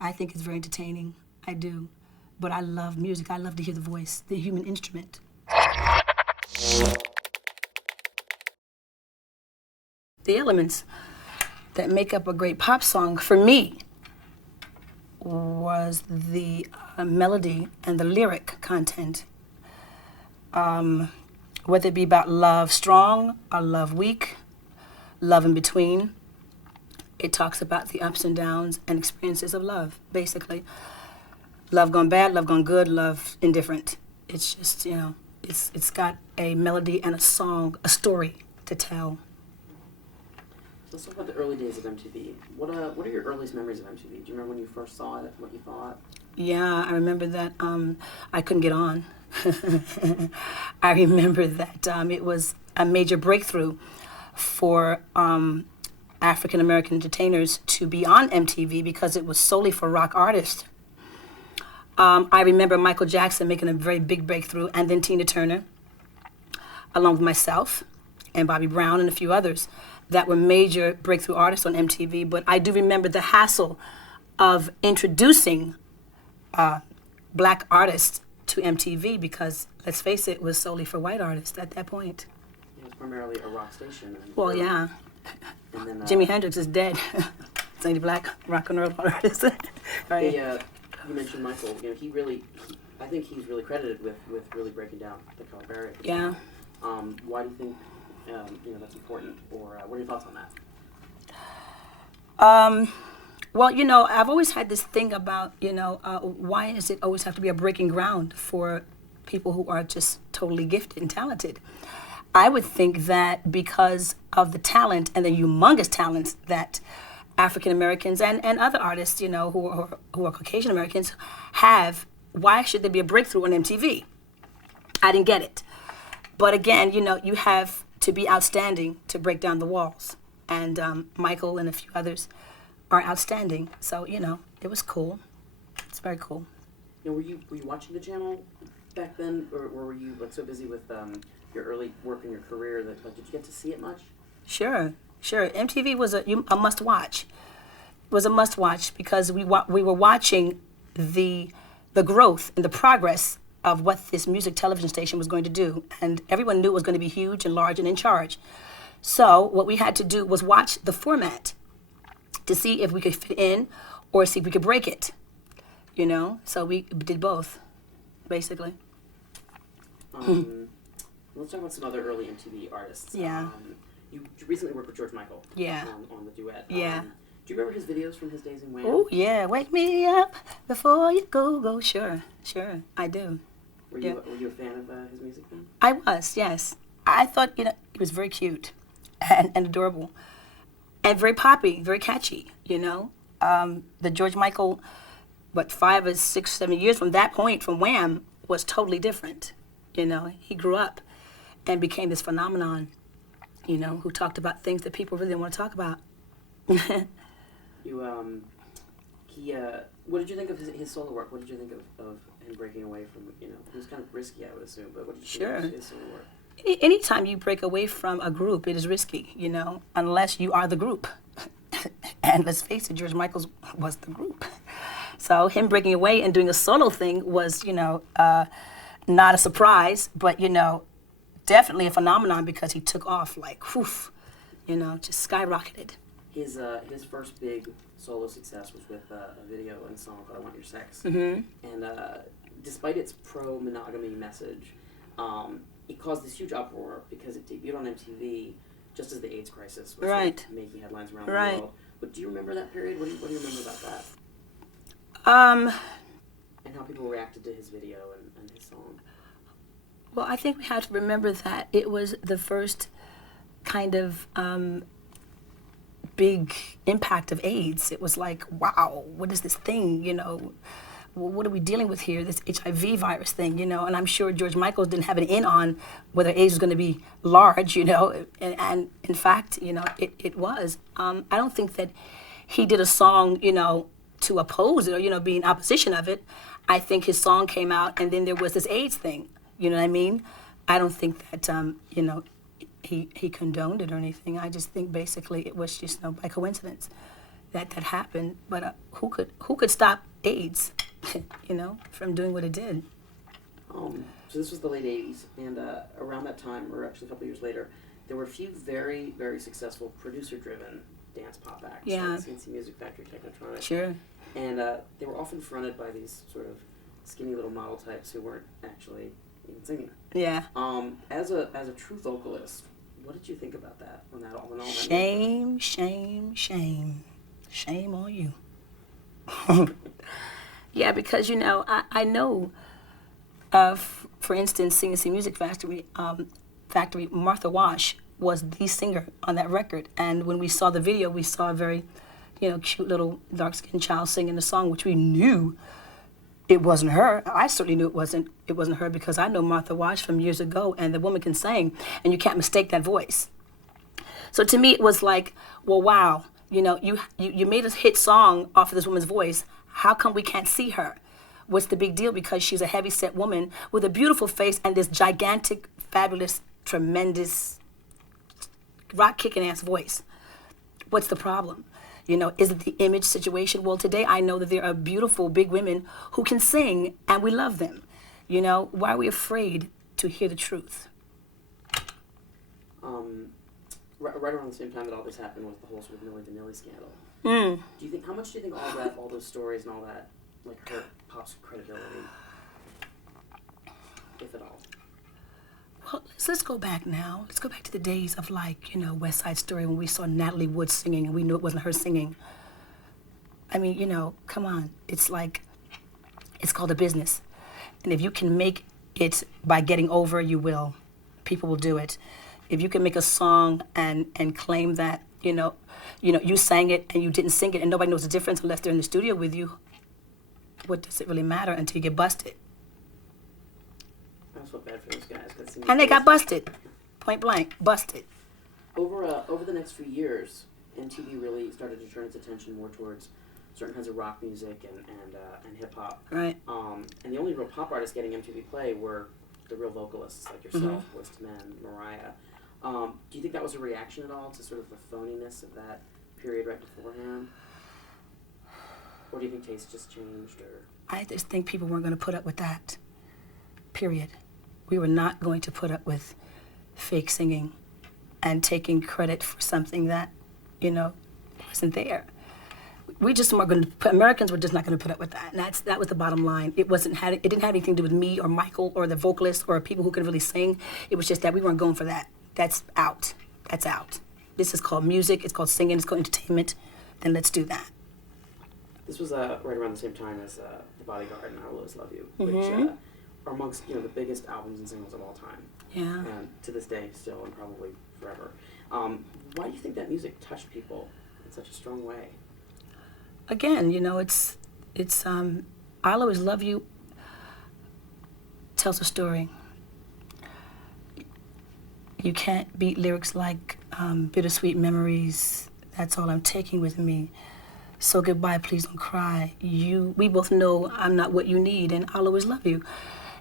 I think it's very entertaining. I do. But I love music. I love to hear the voice, the human instrument. The elements that make up a great pop song, for me, was the melody and the lyric content. Whether it be about love strong or love weak, love in between. It talks about the ups and downs and experiences of love, basically. Love gone bad, love gone good, love indifferent. It's just, it's got a melody and a song, a story to tell. Let's talk about the early days of MTV. What are your earliest memories of MTV? Do you remember when you first saw it, what you thought? Yeah, I remember that I couldn't get on. I remember that it was a major breakthrough for African American entertainers to be on MTV because it was solely for rock artists. I remember Michael Jackson making a very big breakthrough, and then Tina Turner, along with myself and Bobby Brown and a few others that were major breakthrough artists on MTV. But I do remember the hassle of introducing black artists to MTV because, let's face it, was solely for white artists at that point. It was primarily a rock station. Well, yeah. And then, Jimi Hendrix is dead. It's only black rock and roll artist. Right. You mentioned Michael. I think he's really credited with really breaking down the color barrier. Yeah. Why do you think that's important, or what are your thoughts on that? Well, I've always had this thing about, why does it always have to be a breaking ground for people who are just totally gifted and talented? I would think that because of the talent and the humongous talents that African Americans and other artists, who are Caucasian Americans have, why should there be a breakthrough on MTV? I didn't get it. But again, you have to be outstanding to break down the walls. And Michael and a few others are outstanding. So, it was cool. It's very cool. Were you watching the channel back then, or were you so busy with your early work in your career that did you get to see it much? Sure. MTV was a must-watch. It was a must-watch because we were watching the growth and the progress of what this music television station was going to do, and everyone knew it was going to be huge and large and in charge. So what we had to do was watch the format to see if we could fit in or see if we could break it. So we did both, basically. Let's talk about some other early MTV artists. Yeah. You recently worked with George Michael. Yeah. On the duet. Yeah. Do you remember his videos from his days in Wham? Oh, yeah. Wake me up before you go. Sure. I do. Were you a fan of his music then? I was, yes. I thought, he was very cute and adorable and very poppy, very catchy, The George Michael, 5 or 6, 7 years from that point, from Wham, was totally different. He grew up and became this phenomenon, who talked about things that people really didn't want to talk about. What did you think of his solo work? What did you think of him breaking away from, it was kind of risky, I would assume, but what did you think of his solo work? Anytime you break away from a group, it is risky, unless you are the group. And let's face it, George Michael was the group. So him breaking away and doing a solo thing was, not a surprise, but, definitely a phenomenon because he took off like, just skyrocketed. His first big solo success was with a video and a song called I Want Your Sex. Mm-hmm. And despite its pro-monogamy message, it caused this huge uproar because it debuted on MTV just as the AIDS crisis was making headlines around the world. But do you remember that period? What do you remember about that? And how people reacted to his video and his song? Well, I think we have to remember that it was the first kind of big impact of AIDS. It was like, wow, what is this thing, what are we dealing with here, this HIV virus thing, and I'm sure George Michael didn't have an in on whether AIDS was going to be large, and in fact, it was. I don't think that he did a song, to oppose it or, be in opposition of it. I think his song came out and then there was this AIDS thing, you know what I mean? I don't think that, he condoned it or anything. I just think basically it was just by coincidence, that happened. But who could stop AIDS, from doing what it did? So this was the late 80s, and around that time, or actually a couple years later, there were a few very, very successful producer-driven dance pop acts, like CNC Music Factory, Technotronic. Sure. And they were often fronted by these sort of skinny little model types who weren't actually even singing. Yeah. As a true vocalist, what did you think about that when all Shame, shame, shame. Shame on you. Yeah, because, I know of, for instance, CNC Music Factory, Martha Wash was the singer on that record. And when we saw the video, we saw a very, cute little dark-skinned child singing the song, which we knew it wasn't her. I certainly knew it wasn't her, because I know Martha Wash from years ago, and the woman can sing, and you can't mistake that voice. So to me, it was like, well, wow, you made a hit song off of this woman's voice. How come we can't see her? What's the big deal? Because she's a heavy-set woman with a beautiful face and this gigantic, fabulous, tremendous, rock-kicking-ass voice. What's the problem? Is it the image situation? Well, today I know that there are beautiful, big women who can sing, and we love them. Why are we afraid to hear the truth? Right around the same time that all this happened was the whole sort of Milli Vanilli scandal. How much do you think all those stories and all that, like, hurt pop's credibility, if at all? Well, let's go back now. Let's go back to the days of, West Side Story, when we saw Natalie Wood singing and we knew it wasn't her singing. I mean, come on. It's called a business. And if you can make it by getting over, you will. People will do it. If you can make a song and claim that, you sang it and you didn't sing it and nobody knows the difference unless they're in the studio with you, what does it really matter until you get busted? I feel bad for those guys. And they got busted. Point blank. Busted. Over the next few years, MTV really started to turn its attention more towards certain kinds of rock music and hip-hop. Right. And the only real pop artists getting MTV play were the real vocalists like yourself, Boyz II Men, Mariah. Do you think that was a reaction at all to sort of the phoniness of that period right beforehand? Or do you think taste just changed? Or I just think people weren't going to put up with that. Period. We were not going to put up with fake singing and taking credit for something that, wasn't there. We just weren't going to. Americans were just not going to put up with that. And that was the bottom line. It didn't have anything to do with me or Michael or the vocalists or people who could really sing. It was just that we weren't going for that. That's out. That's out. This is called music. It's called singing. It's called entertainment. Then let's do that. This was right around the same time as The Bodyguard and I Will Always Love You, which are amongst the biggest albums and singles of all time. Yeah. And to this day, still, and probably forever. Why do you think that music touched people in such a strong way? Again, it's I'll Always Love You tells a story. You can't beat lyrics like Bittersweet Memories, That's All I'm Taking With Me, So Goodbye, Please Don't Cry. We both know I'm Not What You Need, and I'll Always Love You.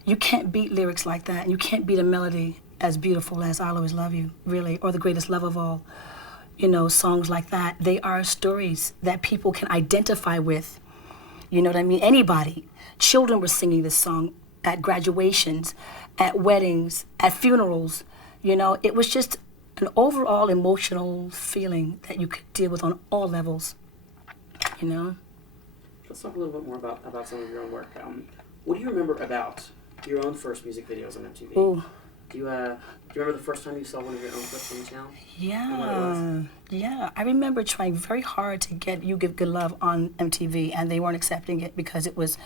You can't beat lyrics like that, and you can't beat a melody as beautiful as I'll Always Love You, really, or The Greatest Love of All. Songs like that, they are stories that people can identify with. You know what I mean? Anybody. Children were singing this song at graduations, at weddings, at funerals. It was just an overall emotional feeling that you could deal with on all levels. Let's talk a little bit more about some of your own work. What do you remember about your own first music videos on MTV? Ooh. Do you remember the first time you saw one of your own clips on the channel? Yeah. I remember trying very hard to get You Give Good Love on MTV, and they weren't accepting it because it was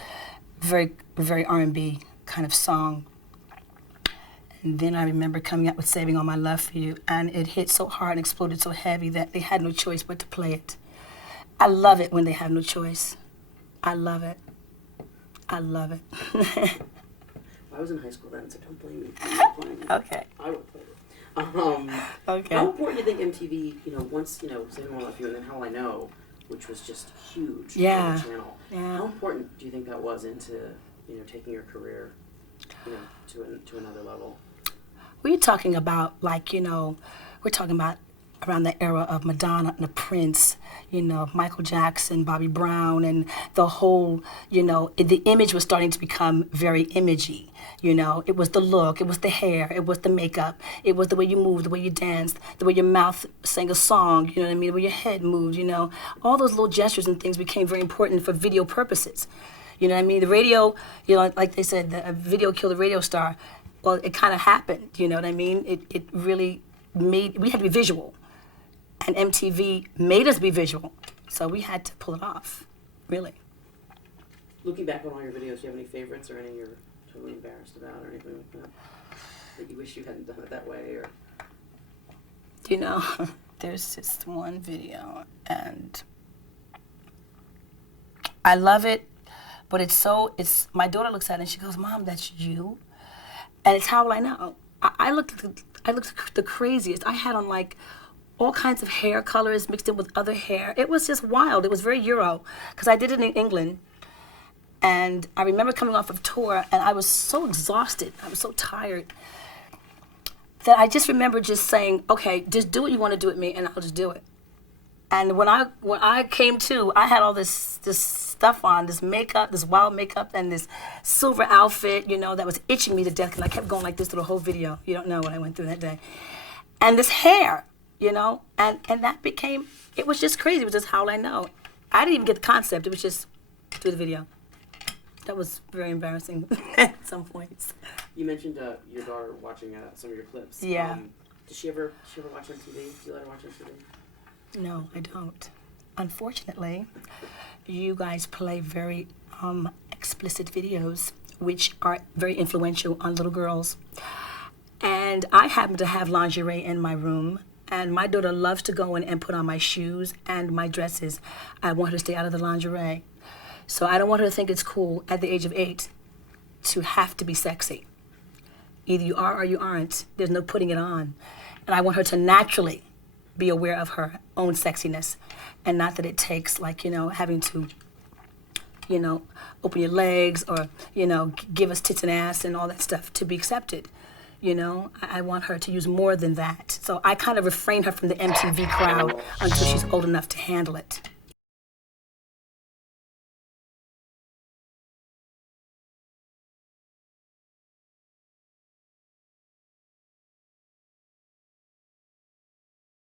very, very R&B kind of song. And then I remember coming out with Saving All My Love For You, and it hit so hard and exploded so heavy that they had no choice but to play it. I love it when they have no choice. I love it. I love it. I was in high school then, so don't blame me. Okay. I would play it. Okay. How important do you think MTV, once, Saving All My Love For You, and then How Will I Know, which was just huge on the channel. Yeah. How important do you think that was into, taking your career, to another level? We're talking about, we're talking about around the era of Madonna and the Prince, you know, Michael Jackson, Bobby Brown, and the whole, you know, the image was starting to become very imagey. You know, it was the look, it was the hair, it was the makeup, it was the way you moved, the way you danced, the way your mouth sang a song, you know what I mean, the way your head moved, you know. All those little gestures and things became very important for video purposes. You know what I mean? The radio, you know, like they said, the video killed the radio star. Well, it kind of happened, you know what I mean? It really made, we had to be visual. And MTV made us be visual. So we had to pull it off, really. Looking back on all your videos, do you have any favorites or any you're totally embarrassed about or anything like that? That you wish you hadn't done it that way? Or You know, there's just one video, and I love it, but my daughter looks at it and she goes, "Mom, that's you?" And it's how will I know? I looked the craziest. I had on like all kinds of hair colors mixed in with other hair. It was just wild. It was very Euro, because I did it in England. And I remember coming off of tour, and I was so exhausted. I was so tired that I just remember just saying, "Okay, just do what you want to do with me, and I'll just do it." And when I came to, I had all this stuff on, this makeup, this wild makeup, and this silver outfit, you know, that was itching me to death, because I kept going like this through the whole video. You don't know what I went through that day. And this hair, you know, and that became, it was just crazy. It was just how I know. I didn't even get the concept. It was just do the video. That was very embarrassing at some points. You mentioned your daughter watching some of your clips. Yeah. Does she ever watch MTV? Do you let her watch MTV? No, I don't. Unfortunately, you guys play very explicit videos, which are very influential on little girls. And I happen to have lingerie in my room, and my daughter loves to go in and put on my shoes and my dresses. I want her to stay out of the lingerie. So I don't want her to think it's cool at the age of 8 to have to be sexy. Either you are or you aren't. There's no putting it on. And I want her to naturally be aware of her own sexiness, and not that it takes, like, you know, having to, you know, open your legs or, you know, give us tits and ass and all that stuff to be accepted. You know, I want her to use more than that. So I kind of refrain her from the MTV crowd until she's old enough to handle it.